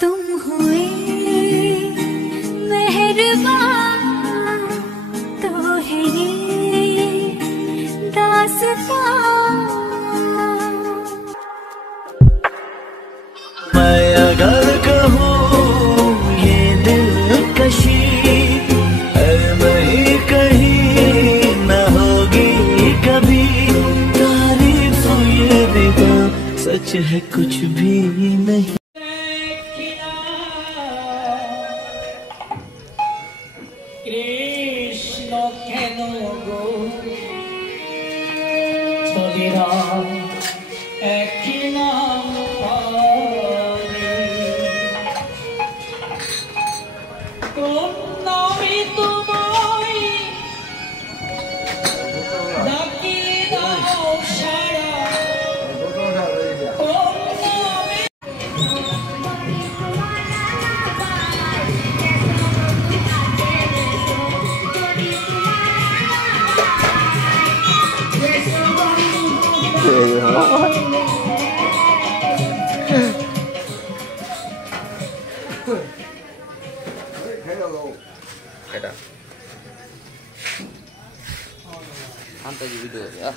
तुम हुए मेहरबान तो है ये दास्तां। मैं अगर कहूँ ये दिलकशी नहीं कहीं न होगी कभी, तारीफ ये दिखा सच है कुछ भी नहीं। कृष्ण केन गो चलिरा एक नाम पाने, कोन नामे तुम्हारी डाकी दाओ सारा, कोन नामे Santai video ya.